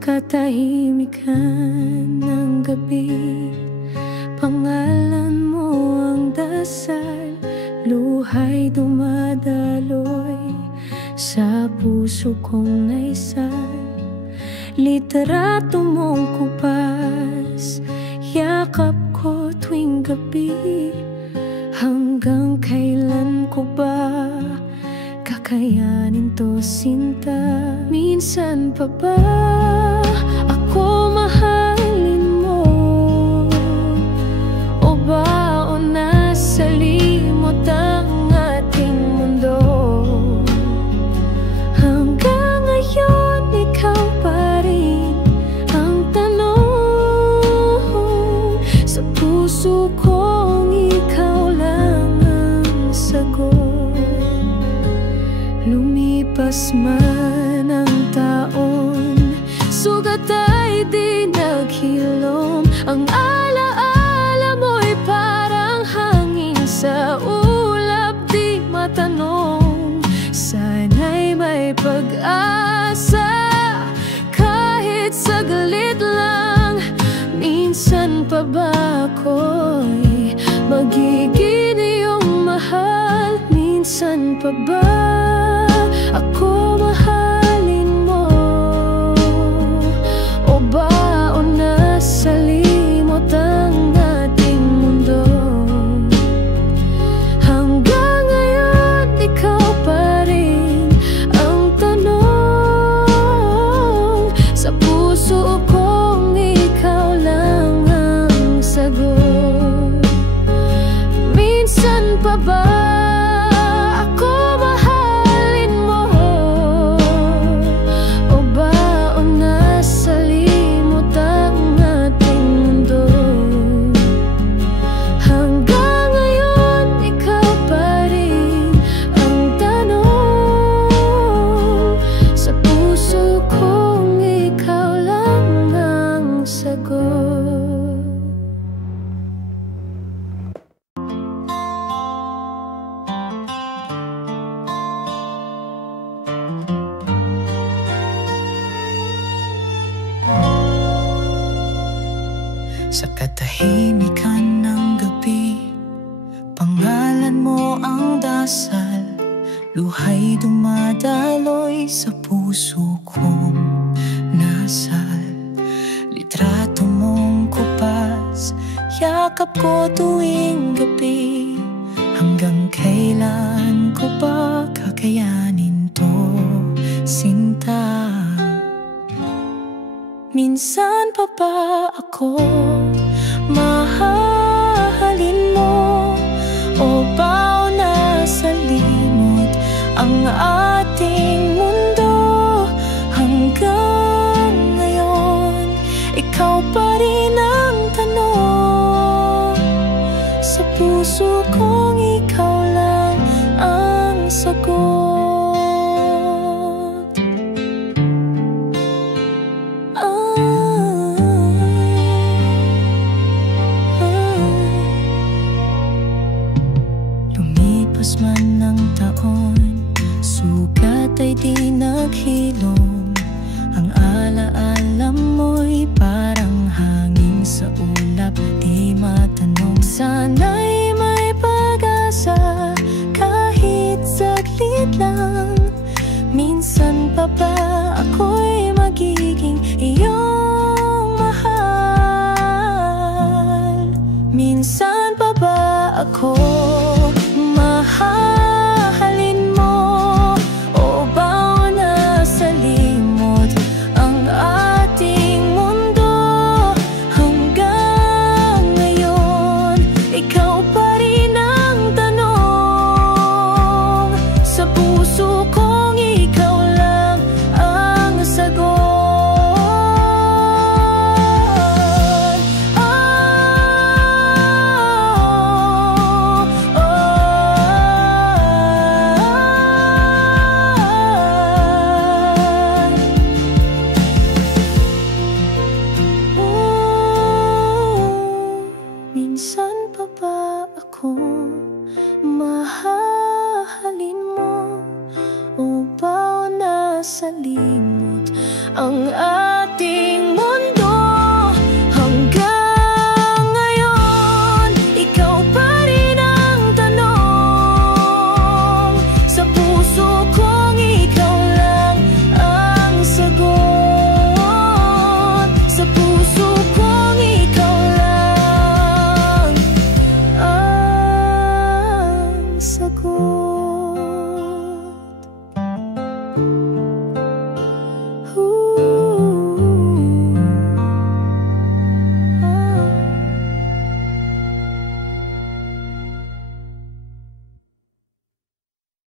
katahimikan ng gabi, pangalan mo ang dasal, luha'y dumadaloy sa puso kong naisal. Litrato mong kupas, yakap ko tuwing gabi. Hanggang kailan ko ba kakayanin to, sinta? Minsan pa ba ako mahalin mo? O ba o nasa limot ang ating mundo? Hanggang ngayon ikaw pa rin ang tanong sa puso kong ikaw lang ang sagot. Lumipas man ang taon, sugat ay di naghilom. Ang alaala mo'y parang hangin sa ulap, di matanong. Sana'y may pag-asa kahit saglit lang. Minsan pa ba ako'y magiging iyong mahal? Minsan pa ba ako mahalin mo? O ba o nasa limot ang ating mundo? Hanggang ngayon ikaw pa rin ang tanong sa puso kong ikaw lang ang sagot. Minsan pa ba sa katahimikan ng gabi, pangalan mo ang dasal, luha'y dumadaloy sa puso kong nasal. Litrato mong kupas, yakap ko tuwing gabi. Hanggang kailan ko ba kakayanin to, sinta? Minsan pa ba ako mahalin mo? O ba o nasa limot ang ating mundo? Hanggang ngayon ikaw pa rin ang tanong sa puso kong ikaw lang ang sagot. Lumipas man ng taon, sugat ay di naghilom. Ang alaala mo'y parang hangin sa ulap, di matanong. Sana'y may pag-asa kahit saglit lang. Minsan pa ba ako'y magiging iyong mahal? Minsan pa ba ako mahalin mo? O ba o nasa limot ang ating mundo? Hanggang ngayon ikaw pa rin ang tanong sa puso kong ikaw lang ang sagot. Minsan pa ba ako mahalin mo? O ba o nasa limot ang